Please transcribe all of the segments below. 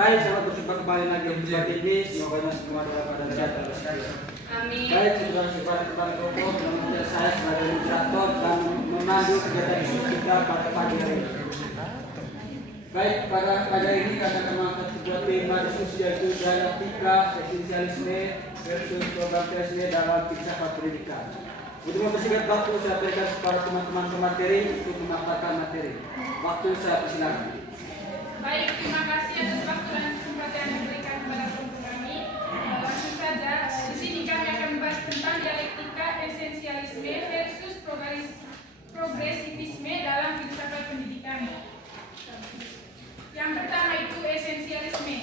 Baik, selamat berjumpa kembali lagi di tempat ini. Semoga semua dalam keadaan sehat dan sekalian. Amin. Baik, saudara-saudara teman kelompok, nama saya sebagai moderator dan memandu kegiatan diskusi kita pada pagi hari ini. Baik, pada pagi hari ini kita akan mengangkat sebuah tema diskusi yaitu dialektika esensialisme versus progresisme dalam filsafat pendidikan. Untuk mempersingkat waktu, saya berikan kepada teman-teman pemateri untuk memaparkan materi. Waktu saya persilakan. Baik, terima kasih atas waktu dan kesempatan yang diberikan kepada kelompok kami. Langsung saja, di sini kami akan membahas tentang dialektika esensialisme versus progresivisme dalam filsafat pendidikan. Yang pertama itu esensialisme,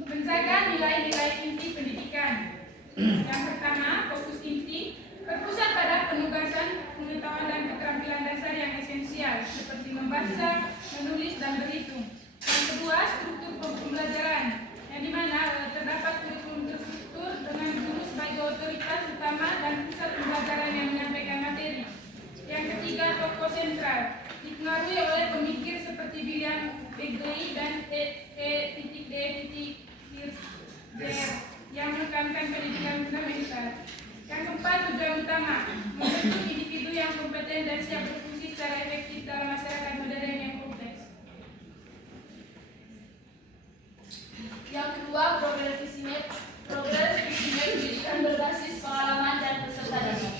menjaga nilai-nilai inti pendidikan. Yang pertama, fokus inti, berpusat pada penugasan, pengetahuan dan keterampilan dasar yang esensial seperti membaca, menulis, dan berhitung. Yang kedua, struktur pembelajaran, yang dimana terdapat kurikulum terstruktur dengan guru sebagai otoritas utama dan pusat pembelajaran yang menyampaikan materi. Yang ketiga, tokoh sentral, dipengaruhi oleh pemikir seperti William Begley dan E.D. Hirschberg yang menekankan pendidikan fundamental. Yang keempat, tujuan utama, membentuk individu yang kompeten dan siap berfungsi secara efektif dalam masyarakat modern yang kompleks. Yang kedua, progresivisme pendidikan berbasis pengalaman dan peserta didik.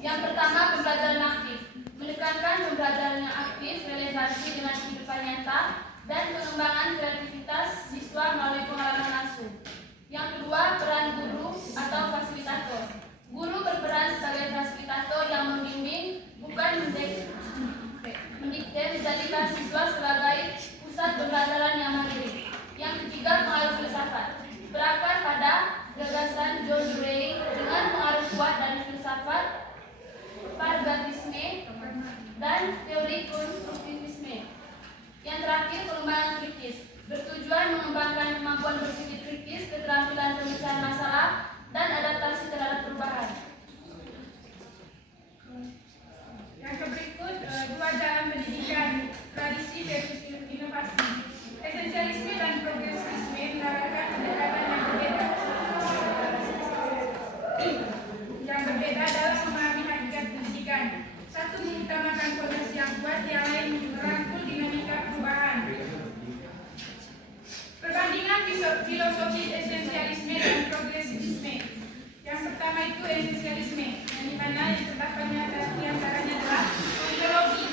Yang pertama, pembelajaran aktif, menekankan pembelajaran yang aktif, relevansi dengan kehidupan nyata, dan pengembangan kreativitas siswa melalui pengalaman langsung. Yang kedua, peran guru atau fasilitator. Guru berperan sebagai fasilitator yang membimbing, bukan mendikte, menjadikan siswa sebagai pusat pembelajaran yang mandiri. Yang ketiga, pengaruh filsafat, berakar pada gagasan John Dewey dengan pengaruh kuat dari filsafat pragmatisme dan teori konstruktivisme. Yang terakhir, pengembangan kritis, bertujuan mengembangkan kemampuan berpikir kritis, keterampilan pemecahan masalah, dan adaptasi terhadap perubahan. Yang berikut, dua jalan pendidikan, tradisi versus inovasi. Esensialisme dan progresivisme menawarkan pendekatan yang berbeda dalam memahami hakikat pendidikan. Satu mengutamakan fondasi yang kuat, yang lain merangkul dinamika perubahan. Perbandingan filosofi esensialisme dan progresivisme. Yang pertama itu esensialisme, yang dimana yang terdapatnya di antaranya adalah ontologi,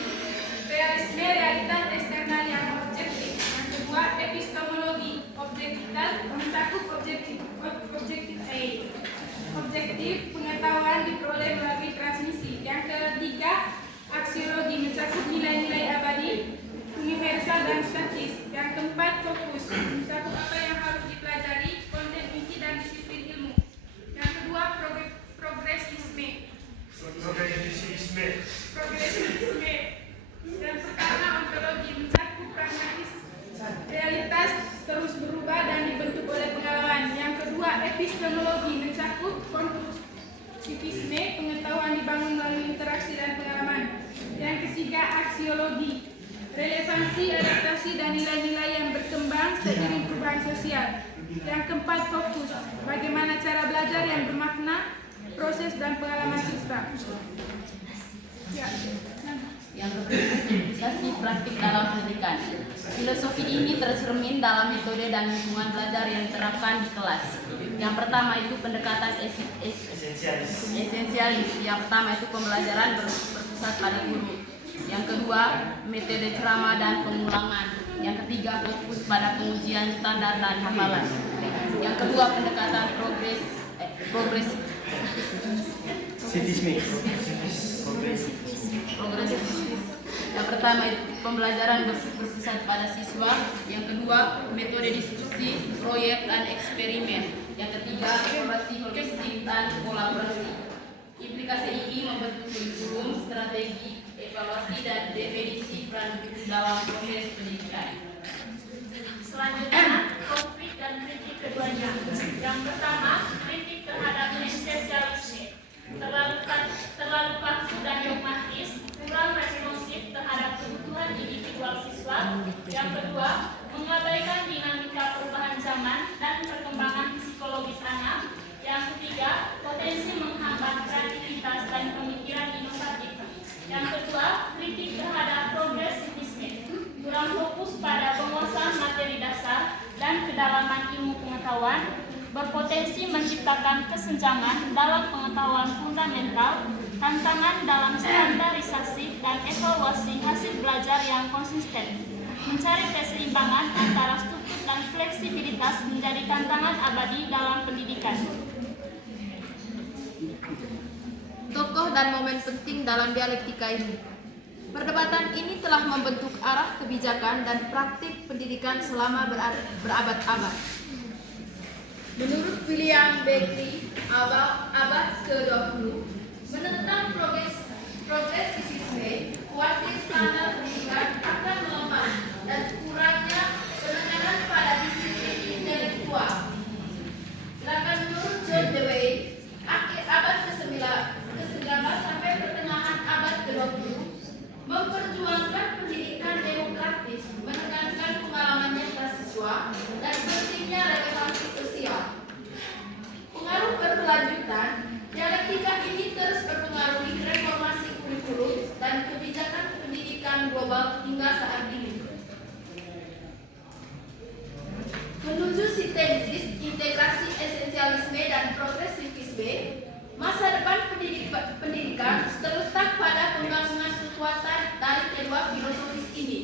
realisme, realitas eksternal yang objektif. Yang kedua, epistemologi, objektivitas, mencakup objektif pengetahuan diperoleh melalui transmisi. Yang ketiga, aksiologi, mencakup nilai-nilai abadi, universal dan statis. Yang keempat, fokus, mencakup apa yang harus dipelajari, konten inti dan disiplin ilmu. Yang kedua, progresisme. Yang pertama, ontologi, mencakup pragmatis, realitas terus berubah dan dibentuk oleh pengalaman. Yang kedua, epistemologi, mencakup konstruktivisme, pengetahuan dibangun melalui interaksi dan pengalaman. Yang ketiga, aksiologi, relevansi, adaptasi, dan nilai-nilai yang berkembang seiring perubahan sosial. Yang keempat, fokus, bagaimana cara belajar yang bermakna, proses dan pengalaman siswa. Yang kedua, praktik dalam pendidikan. Filosofi ini tercermin dalam metode dan lingkungan belajar yang diterapkan di kelas. Yang pertama itu pendekatan esensialis. Yang pertama itu pembelajaran berpusat pada guru. Yang kedua, metode ceramah dan pengulangan. Yang ketiga, fokus pada pengujian standar dan hafalan. Yang kedua, pendekatan progresivisme. Yang pertama itu pembelajaran berpusat pada siswa. Yang kedua, metode diskusi, proyek dan eksperimen. Yang ketiga, evaluasi holistik dan kolaborasi. Implikasi ini membentuk kurikulum, strategi, evaluasi dan definisi peran guru dalam proses pendidikan. Selanjutnya, konflik dan kritik keduanya. Yang pertama, kritik terhadap esensialisme, terlalu kaku dan dogmatis, kurang responsif terhadap kebutuhan individual siswa. Yang kedua, mengabaikan nilai zaman dan perkembangan psikologis anak. Yang ketiga, potensi menghambat kreativitas dan pemikiran inovatif. Yang kedua, kritik terhadap progresivisme, kurang fokus pada penguasaan materi dasar dan kedalaman ilmu pengetahuan, berpotensi menciptakan kesenjangan dalam pengetahuan fundamental, tantangan dalam standarisasi dan evaluasi hasil belajar yang konsisten, mencari keseimbangan antara struktur dan fleksibilitas menjadi tantangan abadi dalam pendidikan. Tokoh dan momen penting dalam dialektika ini. Perdebatan ini telah membentuk arah kebijakan dan praktik pendidikan selama berabad-abad. Menurut William Beckley, abad ke-20 menentang progresivisme, kuatir standar pendidikan akan melemah dan kurangnya penekanan pada disiplin intelektual. Sedangkan menurut John Dewey, akhir abad ke-19 sampai pertengahan abad ke-20 memperjuangkan pendidikan demokratis, menekankan pengalaman nyata siswa dan pentingnya relevansi sosial. Pengaruh berkelanjutan, dialektika ini terus berpengaruhi reformasi kurikulum dan kebijakan pendidikan global hingga saat ini. Menuju sintesis, integrasi esensialisme dan progresivisme, masa depan pendidikan terletak pada pembangunan kekuatan dari kedua filosofis ini.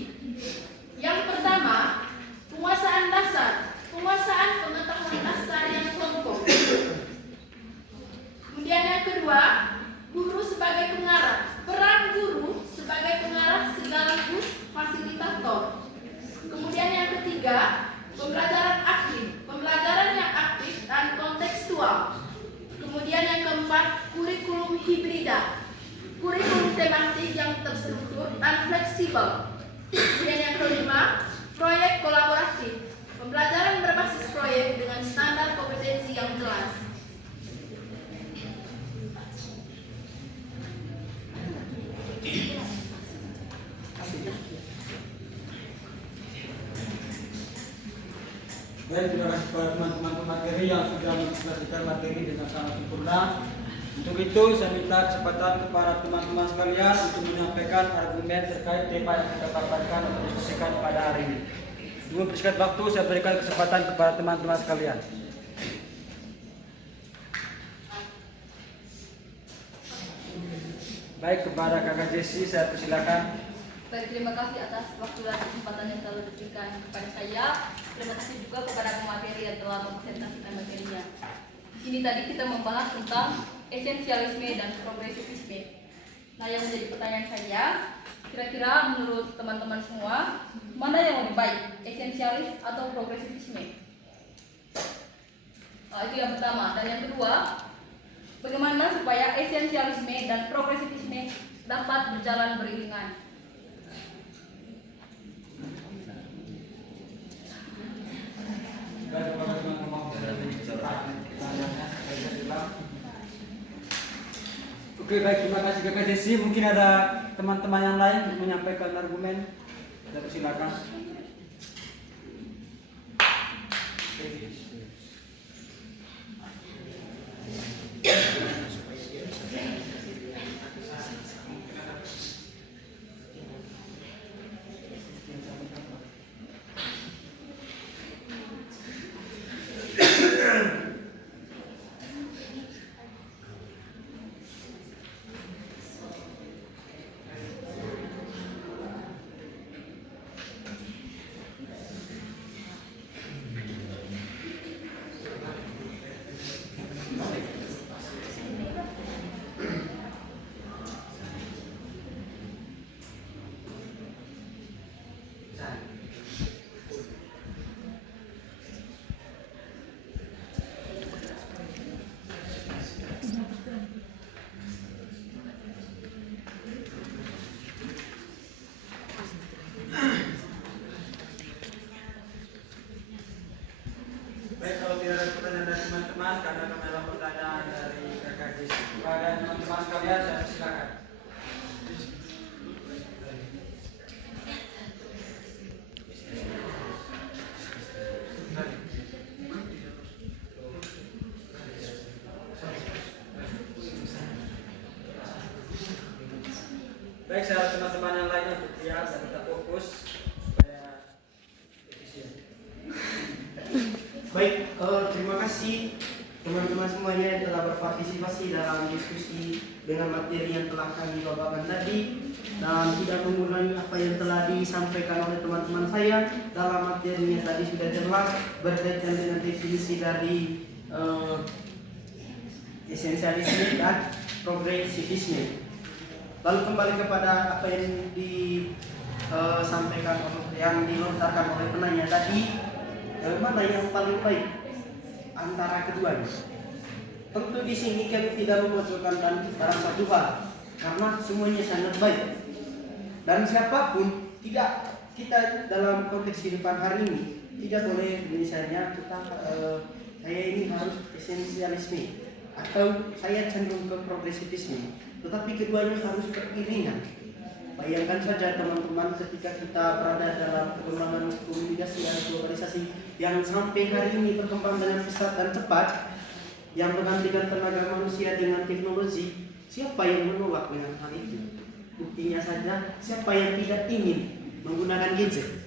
Yang pertama, penguasaan dasar, penguasaan pengetahuan dasar yang kelompok. Kemudian yang kedua, guru sebagai pengarah, peran guru sebagai pengarah sekaligus fasilitator. Kemudian yang ketiga, pembelajaran aktif, pembelajaran yang aktif dan kontekstual. Kemudian yang keempat, kurikulum hibrida, kurikulum tematik yang terstruktur dan fleksibel. Kemudian yang kelima, proyek kolaboratif, pembelajaran berbasis proyek dengan standar kompetensi yang jelas. Baik, terima kasih kepada teman-teman pemateri yang sudah menjelaskan materi dengan sangat sempurna. Untuk itu, saya minta kesempatan kepada teman-teman sekalian untuk menyampaikan argumen terkait tema yang kita paparkan atau diskusikan pada hari ini. Sebelum bersingkat waktu, saya berikan kesempatan kepada teman-teman sekalian. Baik, kepada Kakak Jesse, saya persilakan. Baik, terima kasih atas waktu dan kesempatan yang telah diberikan kepada saya. Terima kasih juga kepada pemateri yang telah mempresentasikan materinya. Di sini tadi kita membahas tentang esensialisme dan progresivisme. Nah, yang menjadi pertanyaan saya, kira-kira menurut teman-teman semua, mana yang lebih baik, esensialis atau progresivisme? Itu yang pertama. Dan yang kedua, bagaimana supaya esensialisme dan progresivisme dapat berjalan beriringan? Oke, baik, terima kasih Kakak Desi. Mungkin ada teman-teman yang lain untuk menyampaikan argumen. Saya persilakan. terima kasih teman-teman semuanya yang telah berpartisipasi dalam diskusi dengan materi yang telah kami bawakan tadi, dan tidak mengulangi apa yang telah disampaikan oleh teman-teman saya dalam materi yang tadi sudah jelas berkaitan dengan definisi dari esensialisme dan progresivisme. Lalu kembali kepada apa yang disampaikan yang dilontarkan oleh penanya tadi, mana yang paling baik antara keduanya? Tentu di sini kami tidak memojokkan barang satu hal, karena semuanya sangat baik. Dan siapapun tidak, kita dalam konteks kehidupan hari ini tidak boleh misalnya kita saya ini harus esensialisme atau saya cenderung ke progresivisme, tetapi keduanya harus beriringan. Bayangkan saja teman-teman, ketika kita berada dalam perkembangan komunikasi dan globalisasi yang sampai hari ini berkembang dengan pesat dan cepat, yang menggantikan tenaga manusia dengan teknologi, siapa yang menolak dengan hal itu? Buktinya saja, siapa yang tidak ingin menggunakan gadget?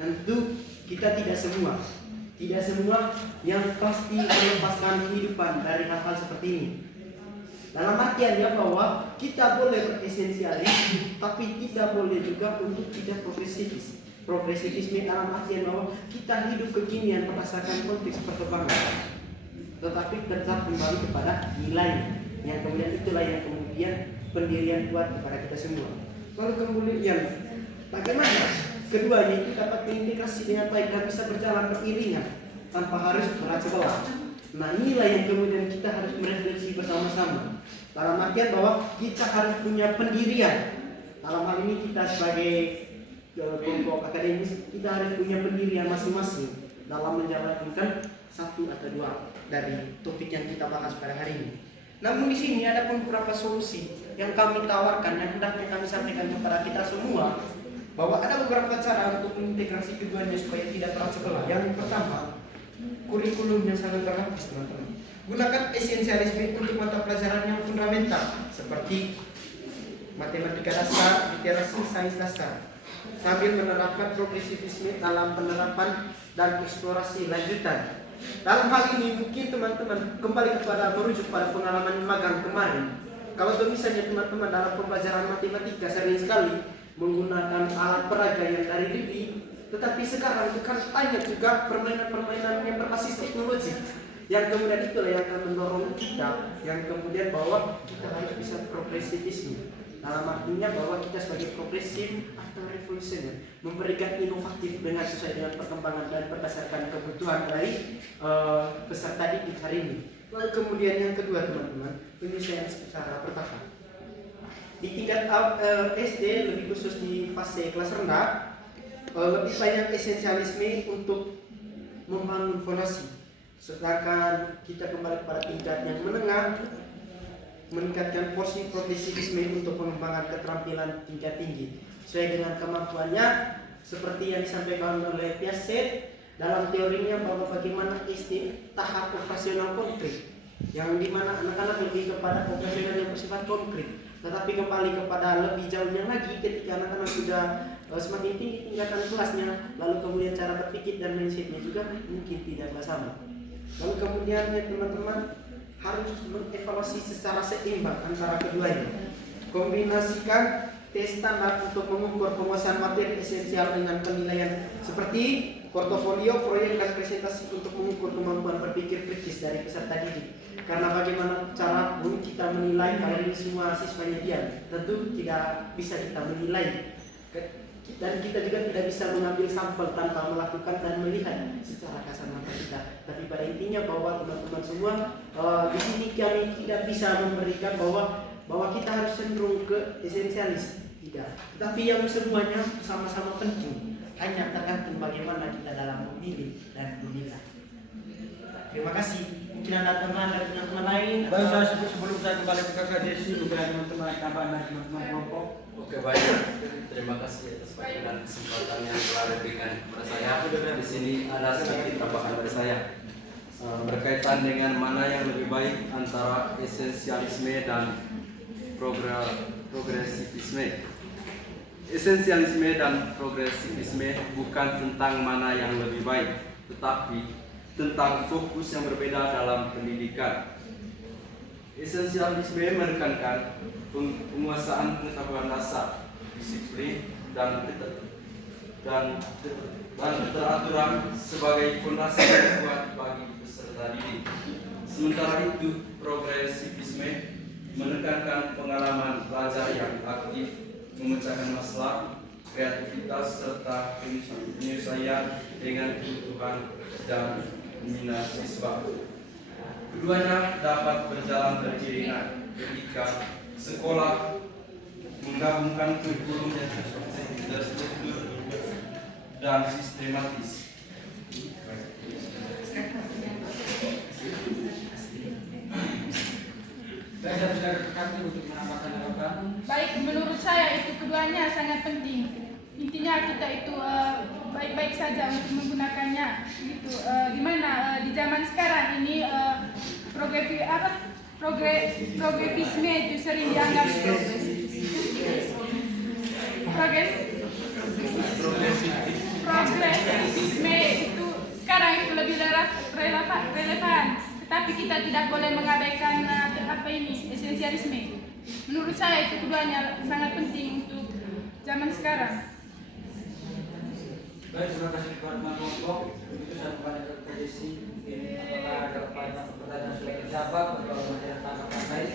Tentu kita tidak semua yang pasti melepaskan kehidupan dari hal-hal seperti ini. Dalam artiannya bahwa kita boleh beresensialis, tapi tidak boleh juga untuk tidak progresivis. Progresivisme dalam artian bahwa kita hidup kekinian berdasarkan konteks perkembangan, tetapi tetap kembali kepada nilai yang kemudian itulah yang kemudian pendirian kuat kepada kita semua. Lalu kemudian bagaimana keduanya itu dapat terintegrasi dengan baik dan bisa berjalan beriringan tanpa harus berat sebelah. Nah, inilah yang kemudian kita harus merefleksi bersama-sama. Dalam artian bahwa kita harus punya pendirian. Dalam hal ini kita sebagai kelompok akademis, kita harus punya pendirian masing-masing dalam menjalankan satu atau dua dari topik yang kita bahas pada hari ini. Namun di sini ada pun beberapa solusi yang kami tawarkan, yang hendaknya kami sampaikan kepada kita semua, bahwa ada beberapa cara untuk mengintegrasi keduanya supaya tidak berat sebelah. Yang pertama, kurikulum yang sangat berlapis, teman-teman. Gunakan esensialisme untuk mata pelajaran yang fundamental seperti matematika dasar, literasi, sains dasar, sambil menerapkan progresivisme dalam penerapan dan eksplorasi lanjutan. Dalam hal ini mungkin teman-teman kembali kepada merujuk pada pengalaman magang kemarin. Kalau misalnya teman-teman dalam pembelajaran matematika sering sekali menggunakan alat peraga yang dari Ribi, tetapi sekarang bukan hanya juga permainan-permainan yang berbasis teknologi, yang kemudian itulah yang akan mendorong kita, yang kemudian bahwa kita harus bisa progresivisme. Dalam artinya bahwa kita sebagai progresif atau revolusioner memberikan inovatif dengan sesuai dengan perkembangan dan berdasarkan kebutuhan dari peserta didik hari ini. Lalu kemudian yang kedua teman-teman, penyelesaian secara bertahap. Di tingkat SD, lebih khusus di fase kelas rendah, lebih banyak esensialisme untuk membangun fondasi. Sedangkan kita kembali pada tingkat yang menengah, meningkatkan porsi progresivisme untuk pengembangan keterampilan tingkat tinggi sesuai dengan kemampuannya, seperti yang disampaikan oleh Piaget dalam teorinya bahwa bagaimana SD tahap operasional konkret, yang dimana anak-anak lebih kepada operasional yang bersifat konkret, tetapi kembali kepada lebih jauhnya lagi ketika anak-anak sudah semakin tinggi tingkatan kelasnya, lalu kemudian cara berpikir dan mindsetnya juga mungkin tidak sama. Lalu kemudian teman-teman harus mengevaluasi secara seimbang antara keduanya. Kombinasikan tes standar untuk mengukur penguasaan materi esensial dengan penilaian seperti portofolio, proyek, dan presentasi untuk mengukur kemampuan berpikir kritis dari peserta didik. Karena bagaimana cara kita menilai kalau ini semua siswanya diam, tentu tidak bisa kita menilai. Dan kita juga tidak bisa mengambil sampel tanpa melakukan dan melihat secara kasat mata kita. Tapi pada intinya bahwa teman-teman semua di sini kami tidak bisa memberikan bahwa kita harus cenderung ke esensialis, tidak. Tetapi yang semuanya sama-sama penting. Hanya tergantung bagaimana kita dalam memilih dan menilai. Terima kasih. Mungkin ada teman-teman lain. Baik, saya sebelum saya kembali ke Kakak Jesse, mungkin ada teman-teman tambahan dari teman-teman kelompok. Oke, baik. Terima kasih atas waktu dan kesempatan yang telah diberikan kepada saya. Di sini ada sedikit tambahan dari saya berkaitan dengan mana yang lebih baik antara esensialisme dan progresivisme. Esensialisme dan progresivisme bukan tentang mana yang lebih baik, tetapi tentang fokus yang berbeda dalam pendidikan. Esensialisme menekankan penguasaan pengetahuan dasar, disiplin, dan keteraturan sebagai fondasi yang kuat bagi peserta didik. Sementara itu, progresivisme menekankan pengalaman belajar yang aktif, memecahkan masalah, kreativitas, serta penyelesaian dengan kebutuhan dan minat siswa. Keduanya dapat berjalan beriringan ketika sekolah menggabungkan kurikulum yang terstruktur dan sistematis. Saya sudah kami untuk menambahkan jawaban. Baik, menurut saya itu keduanya sangat penting. Intinya kita itu baik-baik saja untuk menggunakannya gitu. Dimana di zaman sekarang ini progresisme itu sering dianggap progresisme itu sekarang itu lebih relevan. Tetapi kita tidak boleh mengabaikan esensialisme. Menurut saya itu keduanya sangat penting untuk zaman sekarang. Baik, terima kasih kepada kelompok. Itu saya kembali ke Jesse. Mungkin apakah ada pertanyaan sudah terjawab atau masih ada tanggapan lain?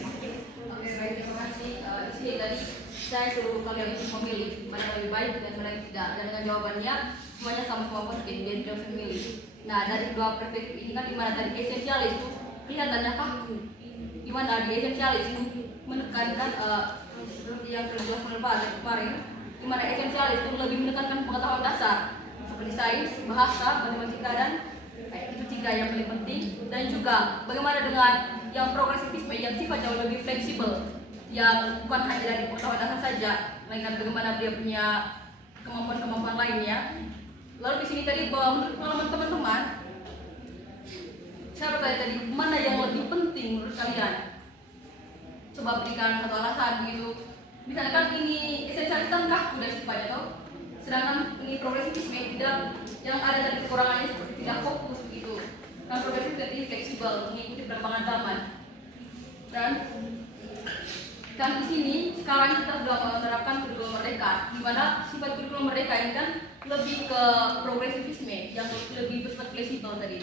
Oke, baik, terima kasih. Di sini tadi saya suruh kalian untuk memilih mana yang lebih baik dan mana yang tidak. Dan dengan jawabannya semuanya sama-sama positif, jadi tidak usah memilih. Nah, dari dua perspektif ini kan dimana tadi esensialis itu kelihatannya kaku. Dimana di esensialis itu menekankan seperti yang sudah dijelaskan oleh kemarin, dimana esensialis itu lebih menekankan pengetahuan dasar seperti sains, bahasa, matematika, dan itu tiga yang paling penting. Dan juga bagaimana dengan yang progresivisme yang sifatnya lebih fleksibel, yang bukan hanya dari pengetahuan dasar saja, melainkan bagaimana dia punya kemampuan-kemampuan lainnya. Lalu di sini tadi bahwa menurut pengalaman teman-teman, saya bertanya tadi mana yang lebih penting menurut kalian? Coba berikan satu alasan begitu. Misalnya kan ini esensialis kan kaku dari sifatnya toh, sedangkan ini progresivisme tidak, yang ada dari kekurangannya seperti tidak fokus begitu. Dan progresif jadi fleksibel, mengikuti perkembangan zaman. Dan di sini sekarang kita sudah menerapkan kurikulum merdeka, di mana sifat kurikulum merdeka ini kan lebih ke progresivisme, yang lebih bersifat fleksibel tadi,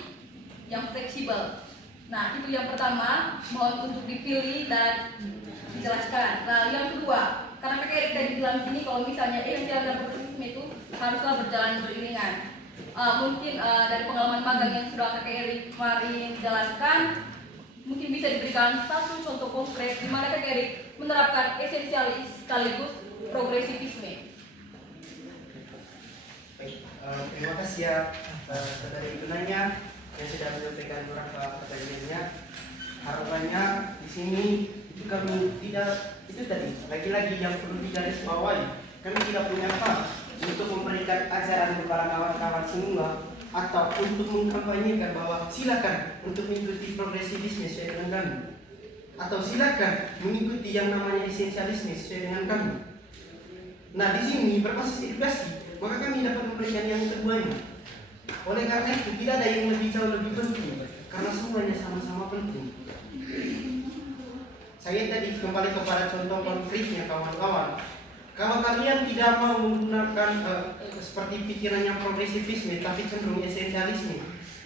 yang fleksibel. Nah, itu yang pertama, mohon untuk dipilih dan dijelaskan. Nah, yang kedua, karena Kak Erik tadi bilang sini kalau misalnya esensial dan progresivisme itu haruslah berjalan beriringan. Mungkin dari pengalaman magang yang sudah Kak Erik kemarin jelaskan, mungkin bisa diberikan satu contoh konkret di mana Kak Erik menerapkan esensialis sekaligus progresivisme. Baik, terima kasih ya saudara Ibu Nanya yang sudah menyampaikan beberapa pertanyaannya. Harapannya di sini itu kami tidak, itu tadi lagi-lagi yang perlu digarisbawahi, kami tidak punya hak untuk memberikan ajaran kepada kawan-kawan semua atau untuk mengkampanyekan bahwa silakan untuk mengikuti progresivisme sesuai dengan kami, atau silakan mengikuti yang namanya esensialisme sesuai dengan kami. Nah, di sini berbasis edukasi, maka kami dapat memberikan yang keduanya. Oleh karena itu tidak ada yang lebih jauh lebih penting, karena semuanya sama-sama penting. Saya tadi kembali kepada contoh konkretnya kawan-kawan. Kalau kalian tidak mau menggunakan seperti pikirannya progresivisme tapi cenderung esensialisme,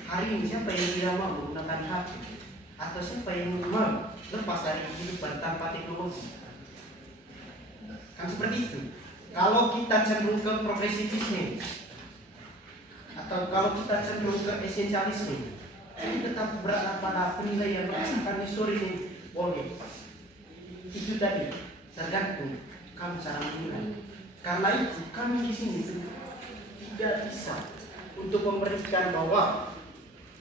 hari ini siapa yang tidak mau menggunakan HP? Atau siapa yang mau lepas dari kehidupan tanpa teknologi? Kan seperti itu. Kalau kita cenderung ke progresivisme atau kalau kita cenderung ke esensialisme, ini tetap berada pada penilaian berdasarkan histori boleh. Itu tadi tergantung kamu cara menilai. Karena itu kami di sini tidak bisa untuk memberikan bahwa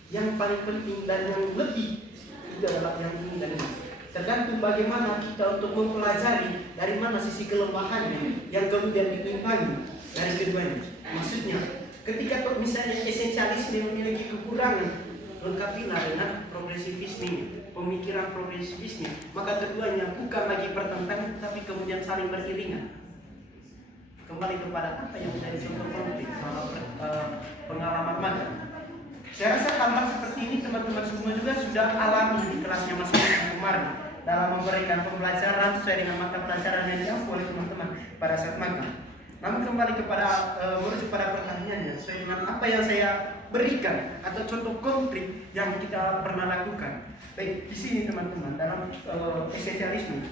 yang paling penting dan yang lebih itu adalah yang ini dan ini. Tergantung bagaimana kita untuk mempelajari dari mana sisi kelemahannya yang kemudian ditimpangi dari keduanya. Maksudnya ketika misalnya esensialisme memiliki kekurangan, lengkapilah dengan progresivisme, pemikiran progresivisme, maka keduanya bukan lagi bertentangan tapi kemudian saling beriringan. Kembali kepada apa yang menjadi contoh konkret pengalaman magang. Saya rasa hal-hal seperti ini teman-teman semua juga sudah alami di kelasnya masing-masing kemarin dalam memberikan pembelajaran sesuai dengan mata pelajaran yang diampu oleh teman-teman pada saat magang. Namun kembali kepada merujuk pada pertanyaannya sesuai dengan apa yang saya berikan atau contoh konkret yang kita pernah lakukan. Baik, di sini teman-teman dalam esensialisme,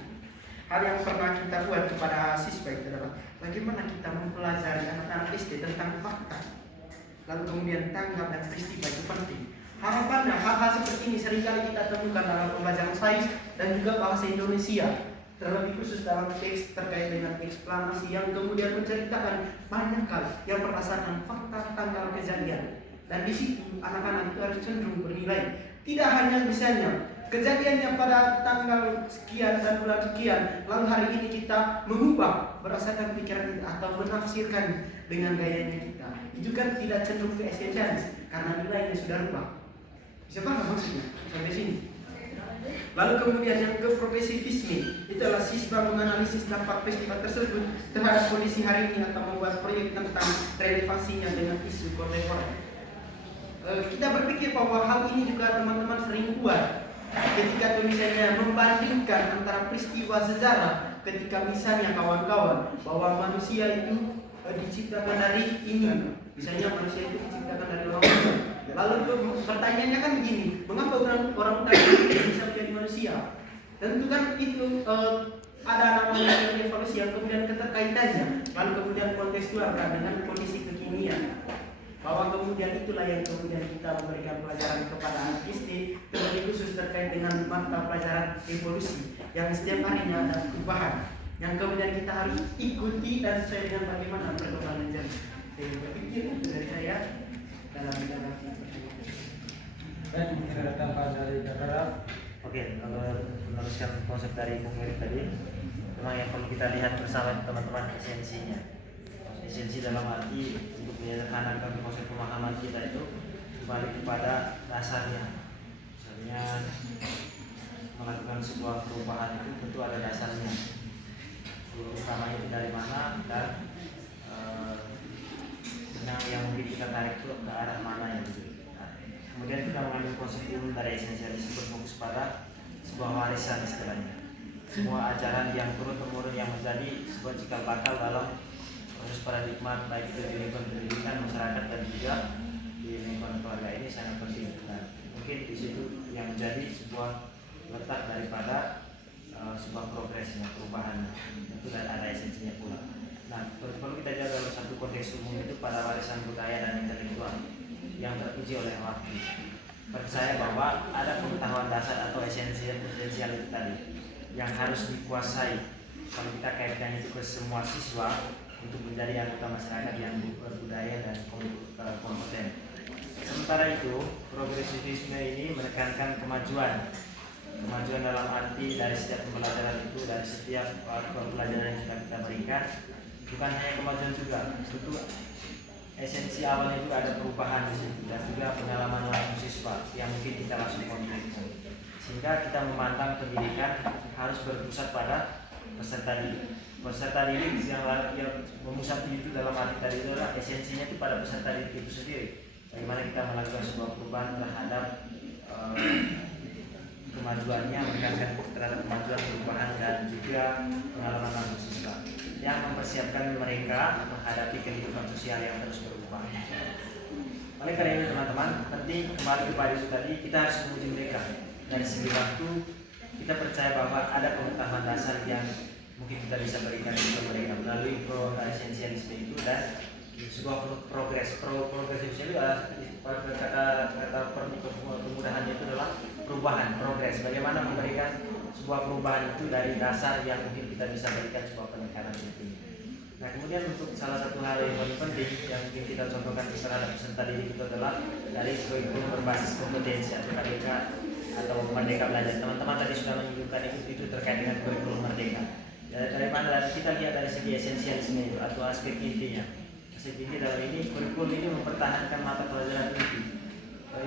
hal yang pernah kita buat kepada siswa itu adalah bagaimana kita mempelajari anak-anak SD tentang fakta, lalu kemudian tanggap dan peristiwa itu penting. Harapannya hal-hal seperti ini seringkali kita temukan dalam pembelajaran sains dan juga bahasa Indonesia, terlebih khusus dalam teks terkait dengan eksplanasi yang kemudian menceritakan banyak hal yang berdasarkan fakta tanggal kejadian. Dan di situ anak-anak itu harus cenderung bernilai. Tidak hanya misalnya kejadiannya pada tanggal sekian dan bulan sekian, lalu hari ini kita mengubah berdasarkan pikiran kita atau menafsirkan dengan gayanya kita. Itu kan tidak cenderung ke esensialis karena nilainya sudah rubah. Bisa paham maksudnya sampai sini? Lalu kemudian yang ke progresivisme, itulah siswa menganalisis dampak peristiwa tersebut terhadap kondisi hari ini atau membuat proyek tentang relevansinya dengan isu kontemporer. Kita berpikir bahwa hal ini juga teman-teman sering buat ketika misalnya membandingkan antara peristiwa sejarah, ketika misalnya kawan-kawan bahwa manusia itu diciptakan dari ini, misalnya manusia itu diciptakan dari orang utan. Lalu pertanyaannya kan begini, mengapa orang utan bisa menjadi manusia? Tentu kan itu ada namanya evolusi yang kemudian keterkaitannya, lalu kemudian kontekstualkan dengan kondisi kekinian. Bahwa kemudian itulah yang kemudian kita memberikan pelajaran kepada anak SD, terlebih khusus terkait dengan mata pelajaran evolusi yang setiap harinya ada perubahan yang kemudian kita harus ikuti dan sesuai dengan bagaimana perkembangan zaman. Saya berpikir itu dari saya dalam Baik, mungkin ada tambahan dari Kakak. Oke, kalau meneruskan konsep dari Bung Erik tadi, memang yang perlu kita lihat bersama teman-teman esensinya. Esensi dalam arti untuk menyederhanakan konsep pemahaman kita itu kembali kepada dasarnya. Misalnya melakukan sebuah perubahan itu tentu ada dasarnya. Utama itu dari mana dan benang yang mungkin kita tarik itu ke arah mana yang kemudian kita mengambil konsep umum dari esensialisme berfokus pada sebuah warisan istilahnya. Semua ajaran yang turun-temurun yang menjadi sebuah cikal bakal dalam proses paradigma baik itu di lingkungan pendidikan masyarakat dan juga di lingkungan keluarga ini sangat penting. Nah, mungkin di situ yang menjadi sebuah letak daripada sebuah progresnya, perubahannya. Itu ada esensinya pula. Nah, perlu kita jaga dalam satu konteks umum itu pada warisan budaya dan intelektual yang teruji oleh waktu. Percaya bahwa ada pengetahuan dasar atau esensial itu tadi yang harus dikuasai. Kalau kita kaitkan itu ke semua siswa untuk menjadi anggota masyarakat yang berbudaya dan kompeten. Sementara itu, progresivisme ini menekankan kemajuan dalam arti dari setiap pembelajaran itu, dari setiap pembelajaran yang sudah kita berikan, bukan hanya kemajuan juga, tentu esensi awalnya juga ada perubahan di situ dan juga pengalaman langsung siswa yang mungkin kita langsung kontekskan. Sehingga kita memandang pendidikan harus berpusat pada peserta didik. Peserta didik yang memusat itu dalam arti tadi adalah esensinya itu pada peserta didik itu sendiri. Bagaimana kita melakukan sebuah perubahan terhadap kemajuannya, menekankan terhadap kemajuan perubahan dan juga pengalaman langsung siswa yang mempersiapkan mereka menghadapi kehidupan sosial yang terus berubah. Oleh karena itu teman-teman, penting kembali kepada itu tadi, kita harus menguji mereka. Dari segi waktu, kita percaya bahwa ada pengetahuan dasar yang mungkin kita bisa berikan kepada mereka melalui esensialisme itu dan sebuah progresif itu adalah kata kemudahannya itu adalah perubahan, progres. Bagaimana memberikan sebuah perubahan itu dari dasar yang mungkin kita bisa berikan sebuah penekanan itu. Nah, kemudian untuk salah satu hal yang paling penting yang mungkin kita contohkan terhadap peserta didik itu adalah dari kurikulum berbasis kompetensi atau KBK atau Merdeka Belajar. Teman-teman tadi sudah menyebutkan itu terkait dengan kurikulum Merdeka. Dari mana kita lihat dari segi esensialisme itu atau aspek intinya. Aspek inti dalam ini kurikulum ini mempertahankan mata pelajaran inti.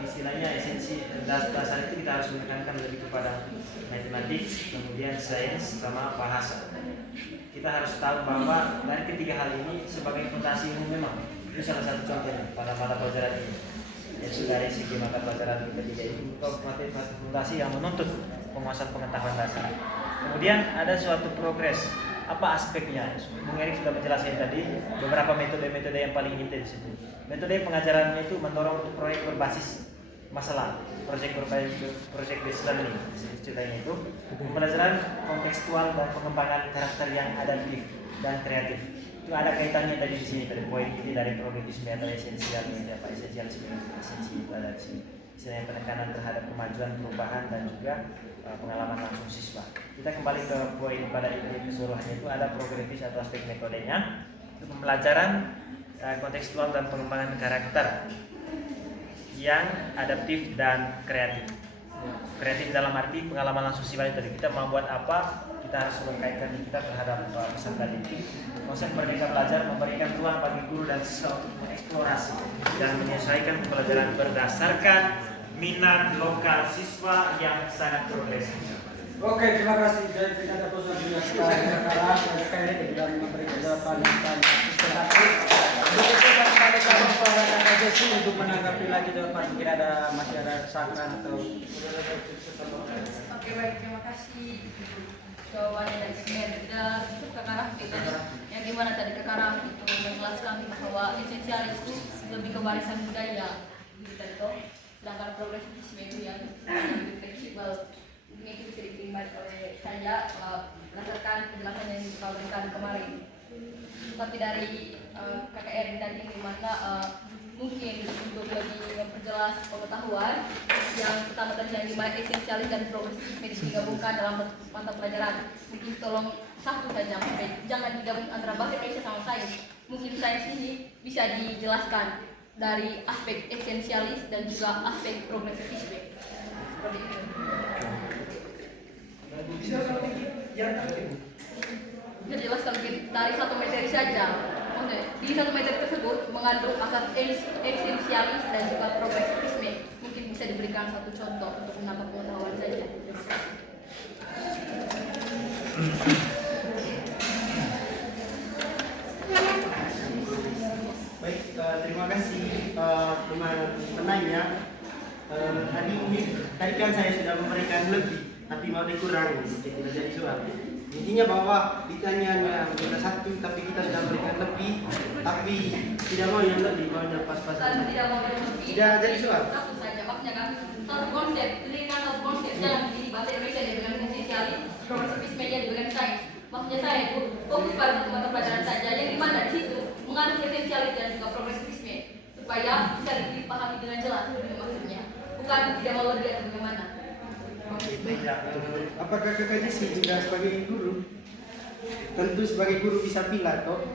Istilahnya esensi dasar itu kita harus menekankan lebih kepada matematik, kemudian sains sama bahasa. Kita harus tahu bahwa dari ketiga hal ini sebagai fondasi umum memang Itu salah satu contohnya pada mata pelajaran ini. Yaitu dari segi mata pelajaran ketiga itu materi fakultasi yang menuntut penguasaan pengetahuan dasar. Kemudian ada suatu progres. Apa aspeknya? Bung Erik sudah menjelaskan tadi beberapa metode-metode yang paling inti di situ. Metode pengajarannya itu mendorong untuk proyek berbasis masalah, proyek based learning. Ceritanya itu pembelajaran kontekstual dan pengembangan karakter yang adaptif dan kreatif. Itu ada kaitannya tadi di sini, dari poin ini dari progresisme atau esensialisme, apa esensialisme itu ada di sini. Misalnya penekanan terhadap kemajuan, perubahan dan juga pengalaman langsung siswa. Kita kembali ke poin pada ini keseluruhannya, itu ada progresif atau aspek metodenya. Itu pembelajaran kontekstual dan pengembangan karakter yang adaptif dan kreatif. Kreatif dalam arti pengalaman langsung siswa tadi, kita mau buat apa, kita harus mengkaitkan kita terhadap peserta didik. Konsep merdeka belajar memberikan ruang bagi guru dan siswa untuk mengeksplorasi dan menyesuaikan pembelajaran berdasarkan minat lokal siswa yang sangat progresif. Oke, terima kasih. Jadi kita ada proses juga sekarang terkait dan memberikan jawaban yang terakhir. Begitu kami balik lagi kepada Kakak Jesi untuk menanggapi lagi jawaban. Mungkin masih ada kesalahan atau. Oke, baik, terima kasih. Jawabannya dari Smeda itu Kakak Raffi tadi, yang dimana tadi Kakak Raffi itu menjelaskan bahwa esensialis itu lebih ke warisan budaya gitu. Sedangkan progresifisme itu yang lebih fleksibel. Ini itu bisa diterima oleh saya berdasarkan penjelasan yang kita berikan kemarin. Tapi dari Kakak Erin tadi dimana mungkin untuk lebih memperjelas pengetahuan yang pertama tadi yang dimana esensialis dan progresifisme digabungkan dalam mata pelajaran. Mungkin tolong satu saja, jangan digabung antara bahasa Indonesia sama sains. Mungkin sains ini bisa dijelaskan dari aspek esensialis dan juga aspek progresifisme. Seperti itu. Bisa dijelaskan mungkin dari satu materi saja. Di satu materi tersebut mengandung asas esensialis dan juga progresifisme. Mungkin bisa diberikan satu contoh untuk menambah pengetahuan saja. Baik, terima kasih teman penanya. Tadi kan saya sudah memberikan lebih, tapi mau dikurangi, tidak jadi soal. Intinya bahwa ditanya kita satu, tapi kita sudah berikan lebih, tapi tidak mau yang lebih, maunya pas-pasan. Tidak mau yang lebih. Tidak jadi soal. Satu saja, maksudnya kan satu konsep, dengan satu konsep dalam di bahasa Indonesia dia dengan esensialis, progresifisme dia dengan sains. Maksudnya saya itu fokus pada satu mata pelajaran saja, yang dimana di situ mengandung esensialis dan juga progresifisme supaya bisa dipahami dengan jelas maksudnya, bukan tidak mau lebih atau bagaimana. Apakah Kakak Jesi juga sebagai guru? Tentu sebagai guru bisa bilang toh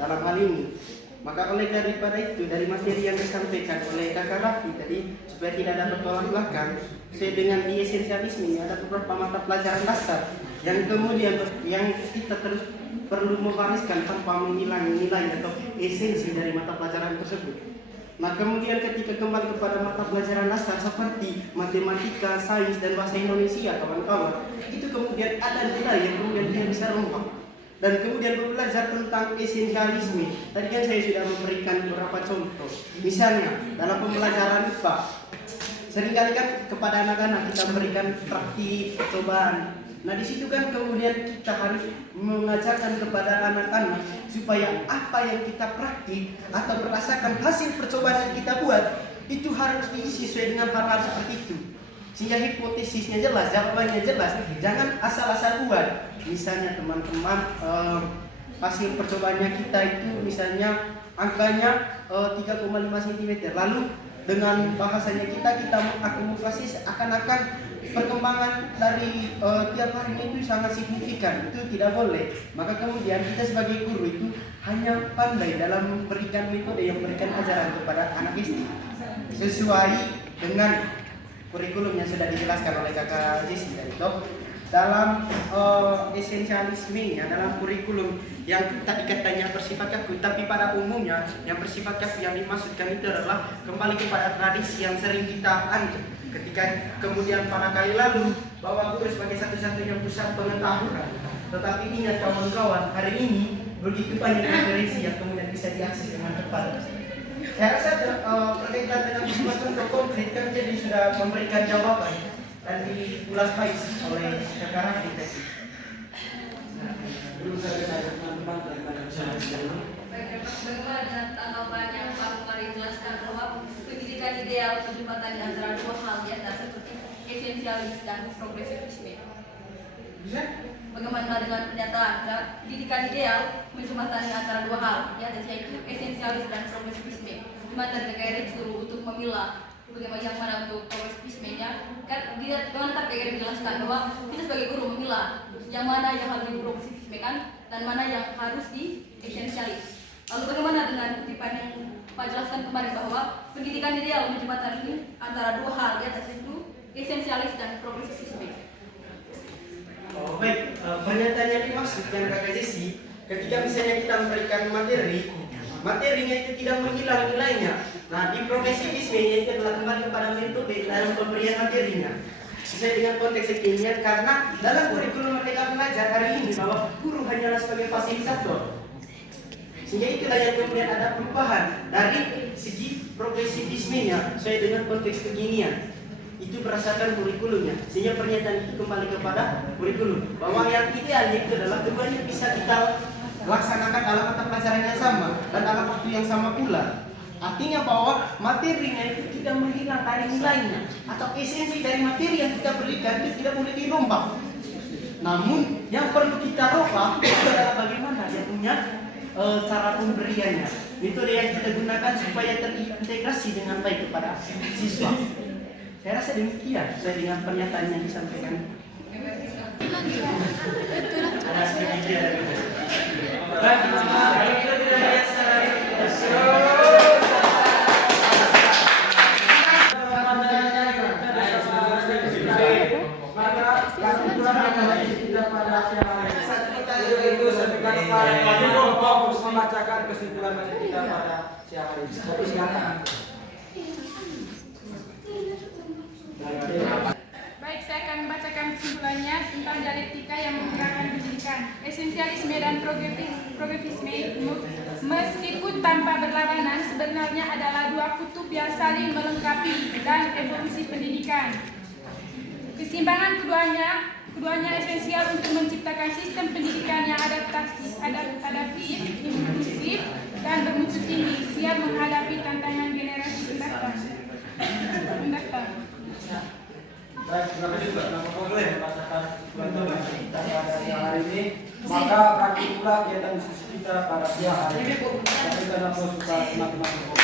dalam hal ini. Maka oleh daripada itu, dari materi yang disampaikan oleh Kakak Raffi tadi, supaya tidak ada bertolak belakang, saya dengan di esensialisme ini ada beberapa mata pelajaran dasar yang kemudian yang kita terus perlu mewariskan tanpa menghilangkan nilai atau esensi dari mata pelajaran tersebut. Nah kemudian ketika kembali kepada mata pelajaran dasar seperti matematika, sains, dan bahasa Indonesia kawan-kawan, itu kemudian ada nilai yang kemudian dia bisa rompak. Dan kemudian belajar tentang esensialisme. Tadi kan saya sudah memberikan beberapa contoh. Misalnya dalam pembelajaran IPA, seringkali kan kepada anak-anak kita memberikan praktik, percobaan. Nah di situ kan kemudian kita harus mengajarkan kepada anak-anak supaya apa yang kita praktik atau merasakan hasil percobaan yang kita buat itu harus diisi sesuai dengan hal-hal seperti itu, sehingga hipotesisnya jelas, jawabannya jelas. Jangan asal-asal buat. Misalnya teman-teman hasil percobaannya kita itu misalnya angkanya 3,5 cm, lalu dengan bahasanya kita mengakumulasi seakan-akan perkembangan dari tiap harinya itu sangat signifikan. Itu tidak boleh. Maka kemudian kita sebagai guru itu hanya pandai dalam memberikan metode yang memberikan ajaran kepada anak SD sesuai dengan kurikulum yang sudah dijelaskan oleh Kakak Jesi tadi. Dalam esensialismenya, dalam kurikulum yang tadi katanya bersifat kaku, tapi pada umumnya yang bersifat kaku yang dimaksudkan itu adalah kembali kepada tradisi yang sering kita anut ketika kemudian pada kali lalu bahwa guru sebagai satu-satunya pusat pengetahuan. Tetapi ingat kawan-kawan, hari ini begitu banyak referensi yang kemudian bisa diakses dengan cepat. Saya rasa berkaitan dengan visi contoh konkret kan jadi sudah memberikan jawaban dan diulas baik oleh rekan arsitek. Belum saya teman-teman daripada saya. Bagaimana dengan tanggapan yang Pak Umar jelaskan bahwa pendidikan ideal menjembatani antara dua hal di atas seperti esensialis dan progresivisme. Bisa? Bagaimana dengan pernyataan pendidikan ideal menjembatani antara dua hal di atas yaitu esensialis dan progresivisme. Di mana negara disuruh untuk memilah bagaimana yang mana untuk progresivismenya, kan dia dengan TPGRI menjelaskan bahwa kita sebagai guru memilah yang mana yang harus diprogresivisme kan dan mana yang harus di esensialis. Lalu bagaimana dengan kutipan yang Pak jelaskan kemarin bahwa pendidikan ideal menjembatani antara dua hal di atas itu esensialis dan progresivisme. Oh, baik, pernyataan yang dimaksud yang kakak Jesi, ketika misalnya kita memberikan materinya itu tidak menghilang nilainya. Nah, di progresivisme itu adalah kembali kepada metode dalam pemberian materinya. Sesuai dengan konteks kekinian karena dalam kurikulum Merdeka Belajar hari ini bahwa guru hanyalah sebagai fasilitator. Sehingga itulah yang kemudian ada perubahan dari segi progresivismenya sesuai dengan konteks kekinian. Itu berdasarkan kurikulumnya. Sehingga pernyataan itu kembali kepada kurikulum. Bahwa yang idealnya itu adalah keduanya bisa kita laksanakan dalam mata pelajaran yang sama dan dalam waktu yang sama pula. Artinya bahwa materinya itu tidak menghilang dari nilainya atau esensi dari materi yang kita berikan itu tidak boleh dirombak. Namun yang perlu kita rombak itu adalah bagaimana dia punya cara pemberiannya. Metode yang kita gunakan supaya terintegrasi dengan baik kepada siswa. Saya rasa demikian sesuai dengan pernyataan yang disampaikan. Ada sedikit baik, kalau kita tidak lihat secara membacakan kesimpulan kita pada siang hari ini. Silakan. Baik, saya akan membacakan kesimpulannya tentang dialektika yang menggerakkan pendidikan. Esensialisme dan progresivisme meskipun tanpa berlawanan sebenarnya adalah dua kutub yang saling melengkapi dan evolusi pendidikan. Keseimbangan keduanya esensial untuk menciptakan sistem pendidikan yang adaptif, inklusif, dan bermutu tinggi, siap menghadapi tantangan generasi mendatang. Baik, terima kasih Pak. Boleh membacakan kesimpulan kita pada siang hari ini. Maka berakhir pula kegiatan diskusi kita pada siang hari ini. Kita suka teman-teman.